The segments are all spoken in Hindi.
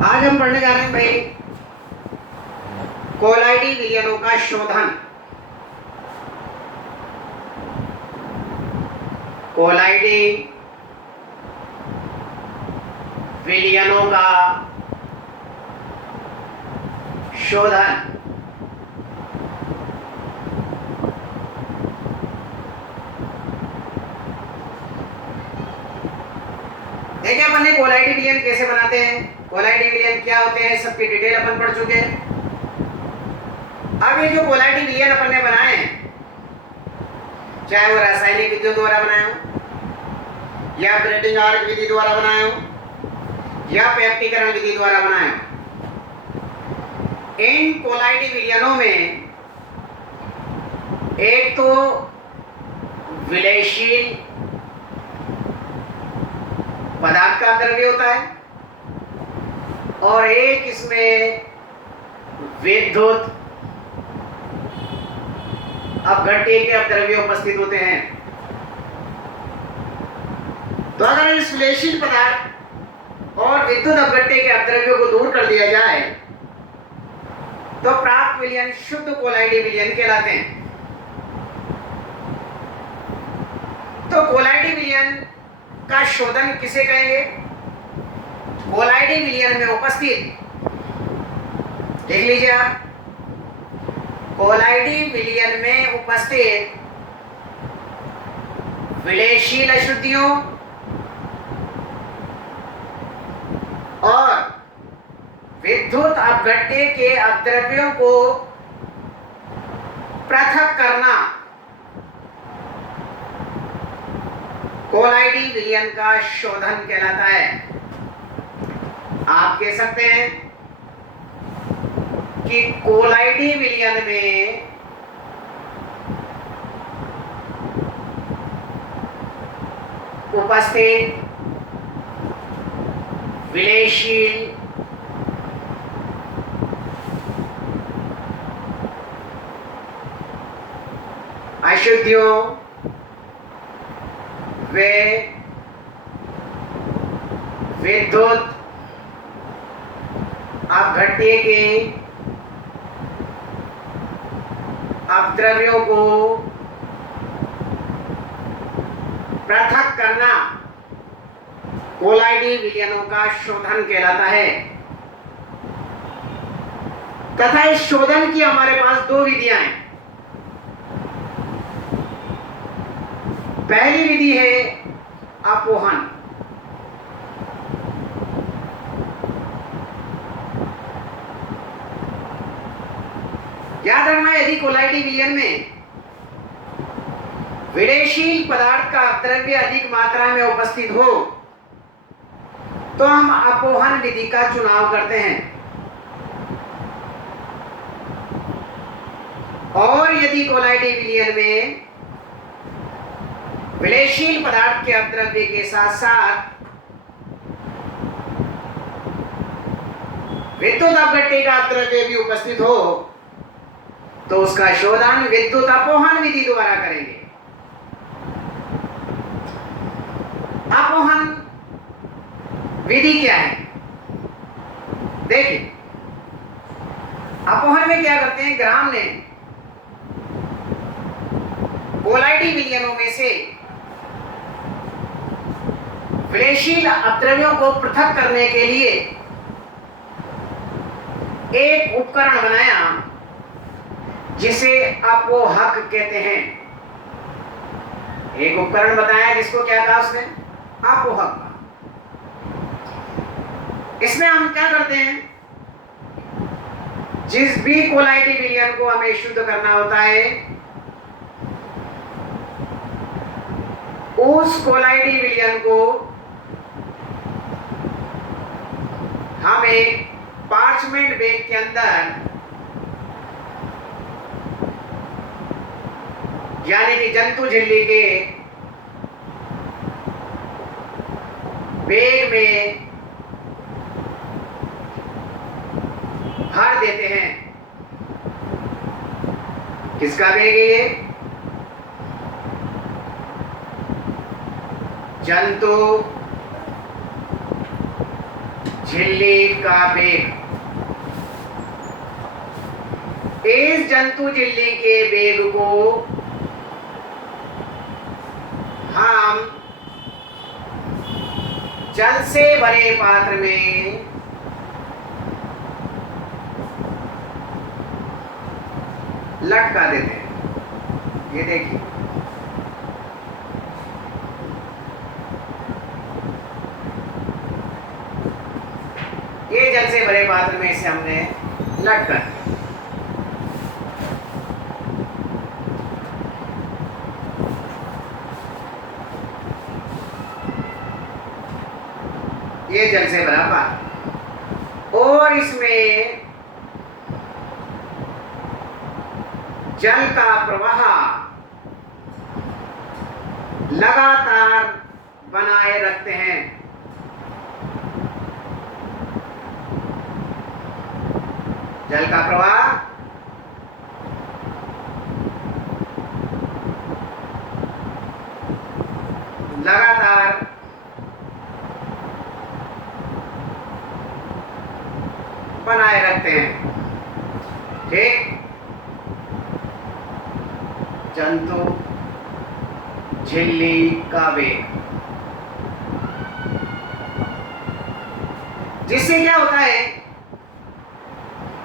आज हम पढ़ने जा रहे हैं भाई कोलाइडी विलयनों का शोधन। कोलाइडी विलयनों का शोधन। देखिए अपन ने कोलाइडी विलयन कैसे बनाते हैं, कोलाइडी विलयन क्या होते हैं, सबकी डिटेल अपन पढ़ चुके हैं। अब ये जो कोलाइडी विलयन अपन ने बनाए हैं, चाहे वो रासायनिक विधियों द्वारा बनाए हो या ब्रेडिंग आर्क विधि द्वारा बनाए हो या पैक्टीकरण विधि द्वारा बनाए हो, इन कोलाइडी विलयनों में एक तो विलयशील पदार्थ का द्रव्य होता है और एक इसमें विद्युत अपघट्य के अपद्रव्य उपस्थित होते हैं। तो अगर इस विलयशील पदार्थ और विद्युत अपघट्य के अपद्रव्यों को दूर कर दिया जाए तो प्राप्त विलयन शुद्ध कोलाइडी विलयन कहलाते हैं। तो कोलाइडी विलयन का शोधन किसे कहेंगे? कोलाइडी विलयन में उपस्थित, देख लीजिए आप, कोलाइडी विलयन में उपस्थित विलयशील अशुद्धियों और विद्युत अपघट्य के अपद्रव्यों को पृथक करना कोलाइडी विलयन का शोधन कहलाता है। आप कह सकते हैं कि कोलाइडी विलयन में उपस्थित विलयशील अशुद्धियों वे विद्युत अपघट्य के अपद्रव्यों को पृथक करना कोलाइडी विलयनों का शोधन कहलाता है। तथा इस शोधन की हमारे पास दो विधियां हैं। पहली विधि है अपोहन। याद रखना, यदि कोलाइडी विलयन में विलयशील पदार्थ का अपद्रव्य अधिक मात्रा में उपस्थित हो तो हम अपोहन विधि का चुनाव करते हैं, और यदि कोलाइडी विलयन में विलयशील पदार्थ के अपद्रव्य के साथ साथ विद्युत अपघट्य का अपद्रव्य भी उपस्थित हो तो उसका शोधन विद्युत अपोहन विधि द्वारा करेंगे। अपोहन विधि क्या है? देखिए, अपोहन में क्या करते हैं, ग्राम ने कोलाइडी विलयनों में से विलयशील अपद्रव्यों को पृथक करने के लिए एक उपकरण बनाया जिसे अपोहक कहते हैं। एक उपकरण बताया जिसको क्या कहा उसने? अपोहक। इसमें हम क्या करते हैं, जिस भी कोलाइडी विलयन को हमें शुद्ध करना होता है उस कोलाइडी विलयन को हम एक पार्चमेंट बैग के अंदर, यानी कि जंतु झिल्ली के बैग में भर देते हैं। किसका बैग है ये? जंतु झिल्ली का वेग। इस जंतु झिल्ली के वेग को हम जल से भरे पात्र में लटका देते हैं। ये देखिए, ये जल से भरे पात्र में इसे हमने लटका दिया। ये जल से भरा पात्र, और इसमें जल का प्रवाह लगातार बनाए रखते हैं। जल का प्रवाह लगातार बनाए रखते हैं। ठीक, जंतु झिल्ली का वेग, जिससे क्या होता है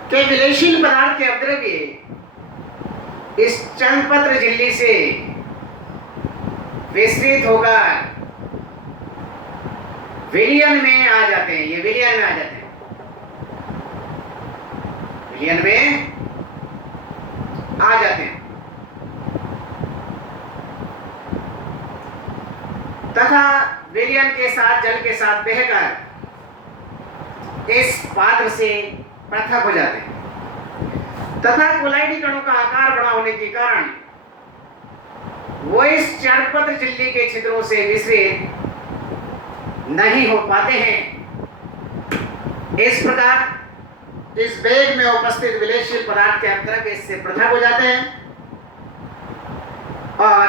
कि विलेयशील पदार्थ के अपद्रव्य इस चंदपत्र झिल्ली से विस्तृत होकर विलयन में आ जाते हैं। ये विलयन में आ जाते हैं, विलयन में आ जाते हैं, तथा विलयन के साथ जल के साथ बहकर इस पात्र से पृथक हो जाते हैं, तथा कोलाइडी कणों का आकार बड़ा होने के कारण वो इस चर्मपत्र झिल्ली के छिद्रों से विसरित नहीं हो पाते हैं। इस प्रकार इस वेग में उपस्थित विलेयशील पदार्थ के अंतरंग इससे पृथक हो जाते हैं और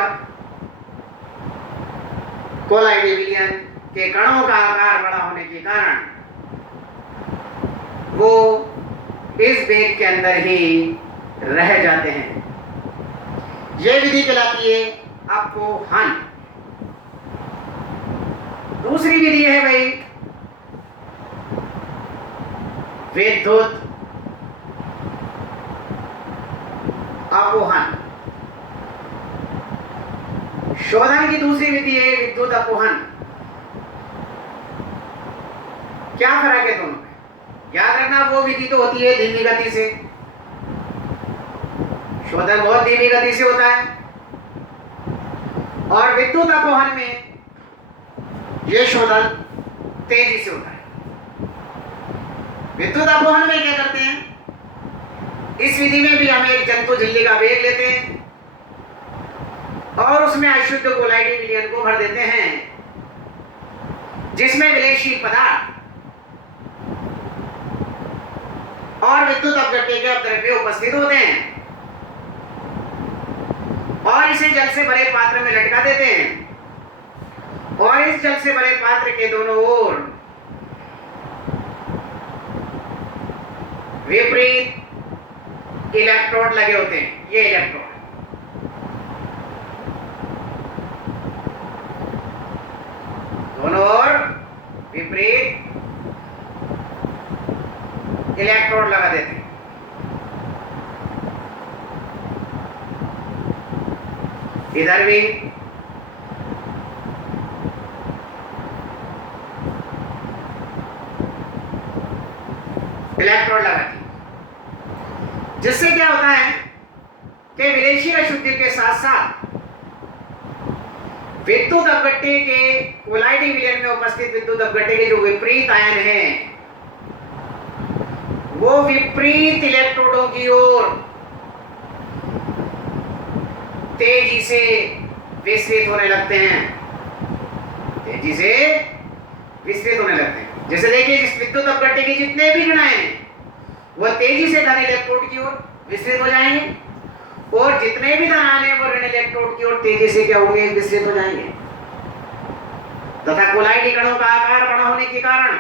कोलाइडी विलयन के कणों का आकार बड़ा होने के कारण वो इस वेग के अंदर ही रह जाते हैं। यह विधि कहलाती है अपोहन। दूसरी विधि है भाई विद्युत अपोहन। शोधन की दूसरी विधि है विद्युत अपोहन। क्या फर्क है दोनों में? याद रखना, वो विधि तो होती है धीमी गति से, शोधन बहुत धीमी गति से होता है, और विद्युत अपोहन में यह शोधन तेजी से होता है। विद्युत अपोहन में क्या करते हैं, इस विधि में भी हम एक जंतु झिल्ली का वेग लेते हैं और उसमें अशुद्ध कोलाइडी विलयन को भर देते हैं, जिसमें विलेयशील पदार्थ और विद्युत अपघट्य के अपद्रव्य उपस्थित होते हैं, और इसे जल से भरे पात्र में लटका देते हैं, और इस जल से भरे पात्र के दोनों ओर विपरीत इलेक्ट्रोड लगे होते हैं। ये इलेक्ट्रोड दोनों ओर विपरीत इलेक्ट्रोड लगा देते हैं। इधर भी इलेक्ट्रोड लगाती है, जिससे क्या होता है कि विलेयशील अशुद्धि के साथ साथ विद्युत अपघट्य के कोलाइडी विलयन में उपस्थित विद्युत अपघट्य के जो विपरीत आयन हैं वो विपरीत इलेक्ट्रोडों की ओर तेजी से विस्तृत होने लगते हैं, तेजी से विस्तृत होने लगते हैं। जैसे देखिए, इस विद्युत अपघट्य के जितने भी कण हैं वह तेजी से धन इलेक्ट्रोड की ओर विस्तृत हो जाएंगे, और जितने भी धन आने वो ऋण इलेक्ट्रोड की ओर तेजी से क्या होंगे, विस्तृत हो जाएंगे। तथा कोलाइडी कणों का आकार बड़ा होने के कारण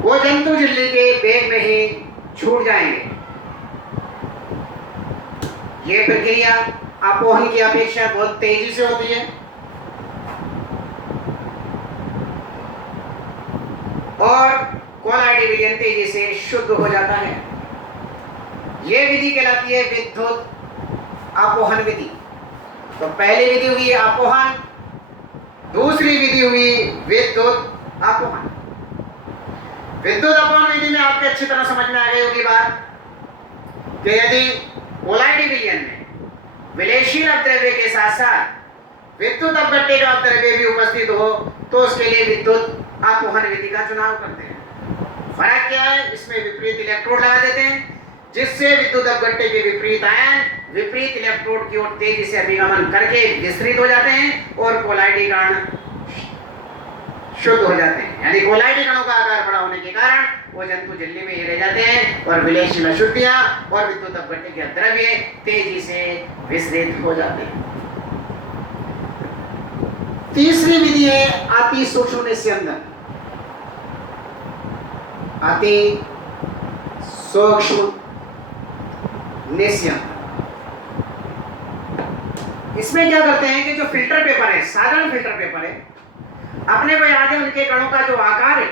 वो जंतु झिल्ली के वेग में ही छूट जाएंगे। ये प्रक्रिया अपोहन की अपेक्षा बहुत तेजी से होती है और कोलाइडी विलयन तेजी से शुद्ध हो जाता है। ये विधि कहलाती है विद्युत अपोहन विधि। तो पहली विधि हुई अपोहन, दूसरी विधि हुई विद्युत अपोहन। विद्युत अपोहन विधि में आपके अच्छी तरह समझ में आ गई होगी बात कि यदि कोलाइडी विलयन में विलेयशील अपद्रव्य के साथ साथ विद्युत अपघट्य का अपद्रव्य भी उपस्थित हो तो उसके लिए विद्युत अपोहन विधि का चुनाव करते हैं। फर्क क्या है? इसमें विपरीत इलेक्ट्रोड लगा देते हैं जिससे विद्युत अपघट्य के विपरीत आयन विपरीत इलेक्ट्रोड की ओर तेजी से अभिगमन करके विस्तृत हो जाते हैं और कोलाइडी कण शुद्ध हो जाते हैं। यानी कोलाइडी कणों का आकार बड़ा होने के कारण वो जंतु झिल्ली में ही रह जाते हैं और विलेयशील अशुद्धियां और विद्युत अपघट्य के द्रव्य तेजी से विस्तृत हो जाते हैं। तीसरी विधि है अति सूक्ष्म निस्यंदन। अति सूक्ष्म निस्यंदन, इसमें क्या करते हैं कि जो फिल्टर पेपर है, साधारण फिल्टर पेपर है, अपने को याद है उनके कणों का जो आकार है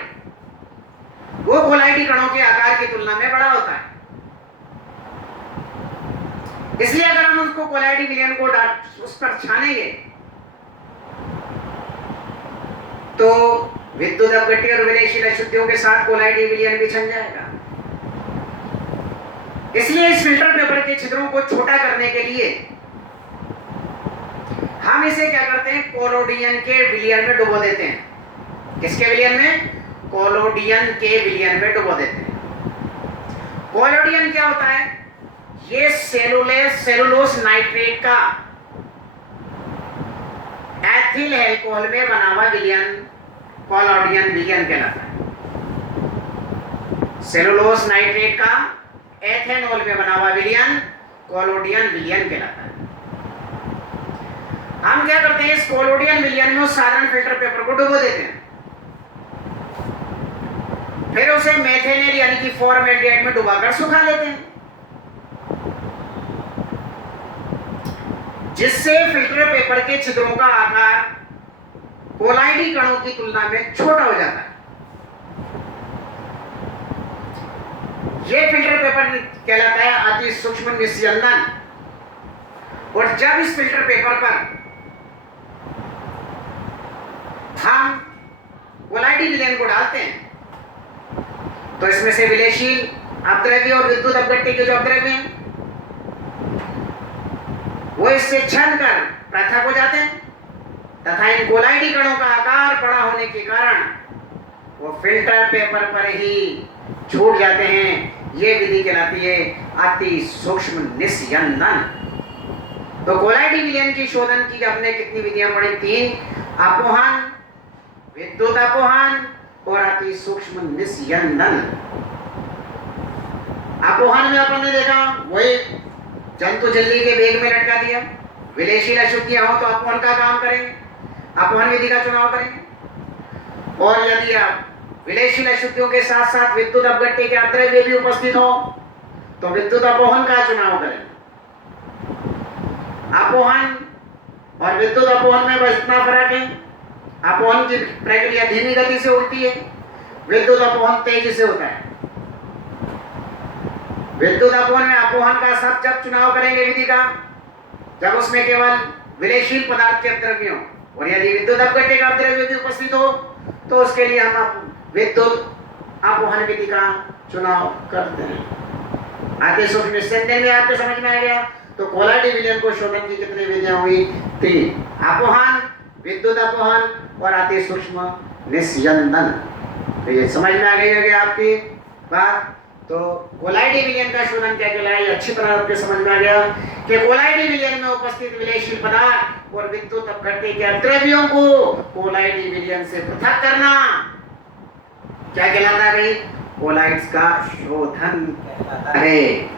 वो कोलाइडी कणों के आकार की तुलना में बड़ा होता है। इसलिए अगर हम उसको कोलाइडी विलयन को उस पर छानेंगे तो विद्युत अपघट्य और विलेयशील अशुद्धियों के साथ कोलाइडी विलयन भी छन जाएगा। इसलिए इस फिल्टर पेपर के छिद्रों को छोटा करने के लिए हम इसे क्या करते हैं, कोलोडियन के विलयन में डुबो देते हैं। किसके विलयन में? कोलोडियन के विलयन में डुबो देते हैं। कोलोडियन क्या होता है? ये सेलुलोस नाइट्रेट का एथिल अल्कोहल में बना हुआ विलयन कोलोडियन विलयन कहलाता है। सेलुलोस नाइट्रेट का एथेनॉल में बना हुआ विलयन कोलोडियन विलयन कहलाता है। हम क्या करते हैं, इस कोलोडियन विलयन में उस साधारण फिल्टर पेपर को डुबो देते हैं, फिर उसे मेथेनेल यानी कि फॉर्मेल्डिहाइड में डुबाकर सुखा लेते हैं, जिससे फिल्टर पेपर के छिद्रों का आकार कोलाइडी कणों की तुलना में छोटा हो जाता है। यह फिल्टर पेपर कहलाता है अति सूक्ष्म निस्यंदन। और जब इस फिल्टर पेपर पर हम कोलाइडी विलयन को डालते हैं तो इसमें से विलेयशील अपद्रव्य और विद्युत अपघट्य के जो अपद्रव्य हैं वो इससे छन कर पृथक हो जाते हैं तथा इन कोलाइडी कणों का आकार बड़ा होने के कारण वो फिल्टर पेपर पर ही छूट जाते हैं। ये विधि कहलाती है अति सूक्ष्म निस्यंदन। तो कोलाइडी विलयन की शोधन की हमने कितनी विधियां पढ़ी? 3, अपोहन, विद्युत अपोहन और अति सूक्ष्म निस्यंदन। अपोहन में अपन ने देखा वही जंतु झिल्ली के वेग में लटका दिया, विलेयशील अशुद्धियां हो तो अपोहन का काम करेंगे, अपोहन विधि का चुनाव करेंगे। और यदि आप विलेयशील अशुद्धियों के साथ साथ विद्युत अपघट्य के अपद्रव्य भी उपस्थित हो तो विद्युत अपोहन का चुनाव करें। अपोहन और विद्युत अपोहन में बस इतना फर्क है, अपोहन की प्रक्रिया धीमी गति से होती है, विद्युत अपोहन तेजी से होता है। विद्युत अपोहन में अपोहन का सब जब चुनाव करेंगे विधि का जब उसमें केवल विलेयशील पदार्थ के अपद्रव्य हो और यदि विद्युत अपघट्य का अपद्रव्य भी उपस्थित हो तो उसके लिए हम विद्युत अपोहन विधि का चुनाव करते हैं। अति सूक्ष्म निस्यंदन में आपको समझ में आ गया। तो कोलाइडी विलयन को शोधन की कितनी विधियां हुई? 3, अपोहन, विद्युत अपोहन और अति सूक्ष्म निस्यंदन। तो ये समझ में आ गई होगी आपकी बात। तो कोलाइडी विलयन का शोधन क्या कहलाया, अच्छी तरह आपको समझ में आ गया कि कोलाइडी विलयन में उपस्थित विलेयशील पदार्थ और विद्युत अपघट्य के अपद्रव्यों को कोलाइडी विलयन से पृथक करना क्या कहलाता है भाई? कोलाइड्स का शोधन कहलाता है।